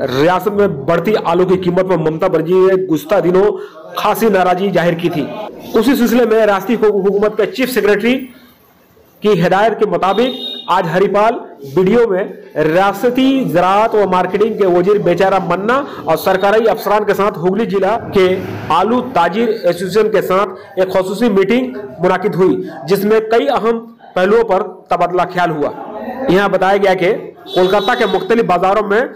रियासत में बढ़ती आलू की कीमत पर ममता बनर्जी ने गुज़श्ता दिनों खासी नाराजगी जाहिर की थी। उसी सिलसिले में रियासती हुकूमत के चीफ सेक्रेटरी की हिदायत के मुताबिक आज हरिपाल वीडियो में रियासती ज़राअत व मार्केटिंग के वजीर बेचारा मन्ना और सरकारी अफसरान के साथ हुगली जिला के आलू ताजिर एसोसिएशन के साथ एक खुसूसी मीटिंग मुनाकिद हुई, जिसमें कई अहम पहलुओं पर तबादला ख्याल हुआ। यहाँ बताया गया कि कोलकाता के मुख्तलिफ बाजारों में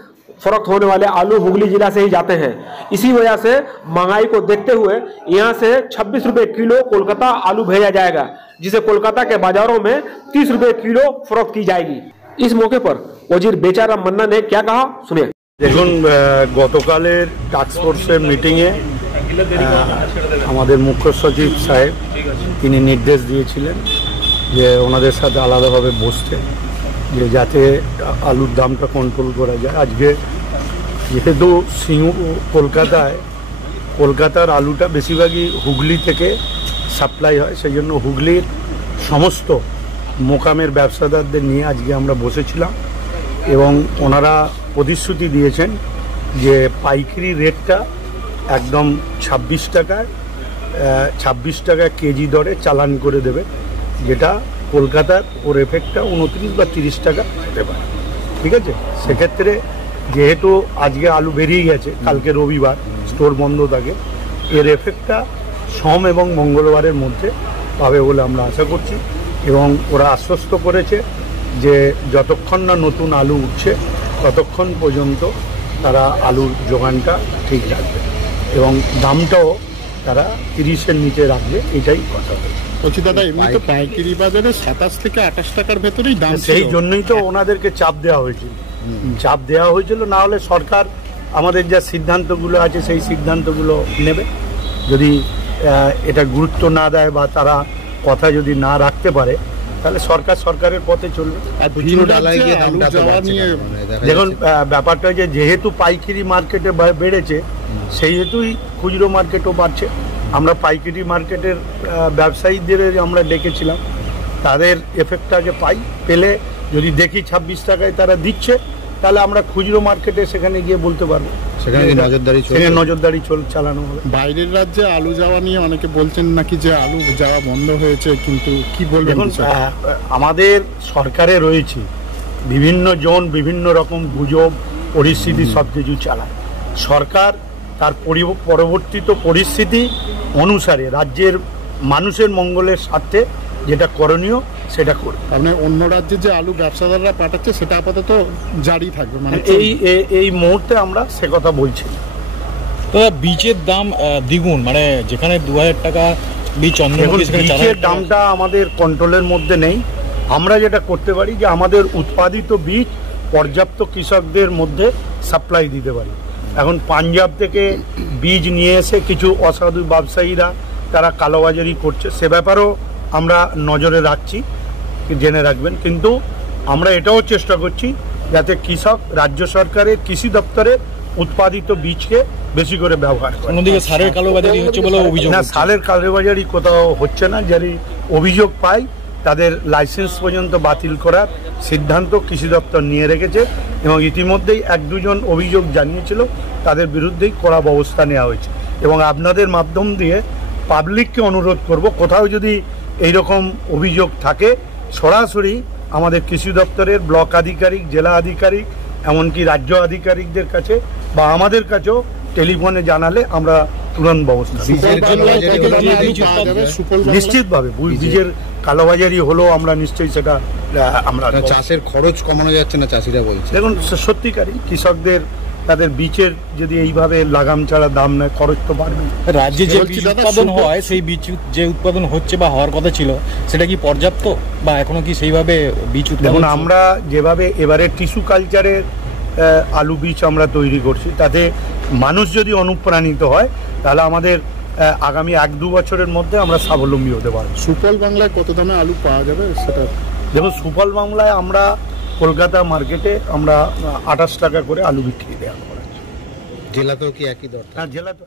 फरोख्त होने वाले आलू हुगली जिला से ही जाते हैं। इसी वजह से महंगाई को देखते हुए यहाँ से 26 रुपए किलो कोलकाता आलू भेजा जाएगा, जिसे कोलकाता के बाजारों में 30 रुपए किलो फरोख्त की जाएगी। इस मौके पर वजीर बेचारा मन्ना ने क्या कहा, सुनिए। দেখুন, গতকালের টাস্ক ফোর্সের মিটিংয়ে আমাদের মুখ্য সচিব সাহেব তিনি নির্দেশ দিয়েছিলেন যে ওনাদের সাথে আলাদাভাবে বসতে, যে যাতে আলুর দামটা কন্ট্রোল করা যায়। আজকে যেহেতু কলকাতার আলুটা বেশিরভাগই হুগলি থেকে সাপ্লাই হয়, সেই জন্য হুগলির সমস্ত মোকামের ব্যবসাদারদের নিয়ে আজকে আমরা বসেছিলাম এবং ওনারা প্রতিশ্রুতি দিয়েছেন যে পাইকারি রেটটা একদম 26 টাকা কেজি দরে চালান করে দেবে, যেটা কলকাতার ওর এফেক্টটা 29 বা 30 টাকা হতে পারে। ঠিক আছে, সেক্ষেত্রে যেহেতু আজকে আলু বেরিয়ে গেছে, কালকে রবিবার স্টোর বন্ধ থাকে, এর এফেক্টটা সোম এবং মঙ্গলবারের মধ্যে পাবে বলে আমরা আশা করছি। এবং ওরা আশ্বস্ত করেছে যে যতক্ষণ না নতুন আলু উঠছে ততক্ষণ পর্যন্ত তারা আলুর যোগানটা ঠিক রাখবে এবং দামটাও তারা 30-এর নিচে রাখবে, এটাই কথা বলছি। দাদা, এমনি তো পাইকারি বাজারে 27 থেকে 28 টাকার ভেতরেই দাম, সেই জন্যই তো ওনাদেরকে চাপ দেওয়া হয়েছিল। না হলে সরকার আমাদের যা সিদ্ধান্তগুলো আছে সেই সিদ্ধান্তগুলো নেবে। যদি এটা গুরুত্ব না দেয় বা তারা কথা যদি না রাখতে পারে, তাহলে সরকারের পথে চলবে। দেখুন, ব্যাপারটা যেহেতু পাইকারি মার্কেটে বেড়েছে, সেই হেতুই খুচরো মার্কেটও বাড়ছে। আমরা পাইকারি মার্কেটের ব্যবসায়ীদের আমরা ডেকেছিলাম, তাদের এফেক্টটা যে পেলে যদি দেখি 26 টাকায় তারা দিচ্ছে, তাহলে আমরা খুচরো মার্কেটে সেখানে গিয়ে বলতে পারবো, সেখানে নজরদারি চালানো হবে। বাইরের রাজ্যে আলু যাওয়া নিয়ে অনেকে বলছেন নাকি যে আলু যাওয়া বন্ধ হয়েছে, কিন্তু কি বলবেন? দেখুন, আমাদের সরকারে রয়েছে বিভিন্ন জন বিভিন্ন রকম গুজব পরিস্থিতি সব কিছু চালায়। সরকার তার পরবর্তীত পরিস্থিতি অনুসারে রাজ্যের মানুষের মঙ্গলের স্বার্থে যেটা করণীয় সেটা করবে। মানে অন্য রাজ্যে যে আলু ব্যবসাদাররা পাঠাচ্ছে সেটা আপাতত জারি থাকবে, মানে এই মুহূর্তে আমরা সে কথা বলছি। তো বীজের দাম দ্বিগুণ, মানে যেখানে 2000 টাকা বীজ, বীজের দামটা আমাদের কন্ট্রোলের মধ্যে নেই। আমরা যেটা করতে পারি যে আমাদের উৎপাদিত বীজ পর্যাপ্ত কৃষকদের মধ্যে সাপ্লাই দিতে পারি। এখন পাঞ্জাব থেকে বীজ নিয়ে এসে কিছু অসাধু ব্যবসায়ীরা তারা কালোবাজারি করছে, সে ব্যাপারেও আমরা নজরে রাখছি, জেনে রাখবেন। কিন্তু আমরা এটাও চেষ্টা করছি যাতে কৃষক রাজ্য সরকারের কৃষি দপ্তরের উৎপাদিত বীজকে বেশি করে ব্যবহার করে। অন্যদিকে সারের কালোবাজারি হচ্ছে বলে অভিযোগ। না, সারের কালোবাজারি কোথাও হচ্ছে না। যারা অভিযোগ পায় তাদের লাইসেন্স পর্যন্ত বাতিল করার সিদ্ধান্ত কৃষি দপ্তর নিয়ে রেখেছে এবং ইতিমধ্যেই 1-2 জন অভিযোগ জানিয়েছিল, তাদের বিরুদ্ধেই কড়া ব্যবস্থা নেওয়া হয়েছে। এবং আপনাদের মাধ্যম দিয়ে পাবলিককে অনুরোধ করব, কোথাও যদি এইরকম অভিযোগ থাকে সরাসরি আমাদের কৃষি দপ্তরের ব্লক আধিকারিক, জেলা আধিকারিক, এমনকি রাজ্য আধিকারিকদের কাছে বা আমাদের কাছেও টেলিফোনে জানালে আমরা তুরন্ত ব্যবস্থা নিশ্চিতভাবে। বীজের কালোবাজারি হলেও আমরা নিশ্চয়ই সেটা আমরা। চাষের খরচ কমানো যাচ্ছে না চাষিরা বলছে। দেখুন, সত্যিকারই কৃষকদের তাদের বীজের যদি এইভাবে লাগাম ছাড়া দাম নেয়, খরচ তো বাড়বে। রাজ্যে যে বীজ উৎপাদন হয়, সেই বীজ যে উৎপাদন হচ্ছে বা হওয়ার কথা ছিল, সেটা কি পর্যাপ্ত বা এখনো কি সেইভাবে বীজ উৎপাদন? দেখুন, আমরা যেভাবে এবারে টিস্যু কালচারের আলু বীজ আমরা তৈরি করছি, তাতে মানুষ যদি অনুপ্রাণিত হয় তাহলে আমাদের আগামী 1-2 বছরের মধ্যে আমরা স্বাবলম্বী হতে পারবো। সুফল বাংলায় কত দামে আলু পাওয়া যাবে সেটা? দেখুন, সুফল বাংলায় আমরা কলকাতা মার্কেটে আমরা 28 টাকা করে আলু বিক্রি দেওয়া করা। জেলাতেও কি একই দর? হ্যাঁ, জেলা তো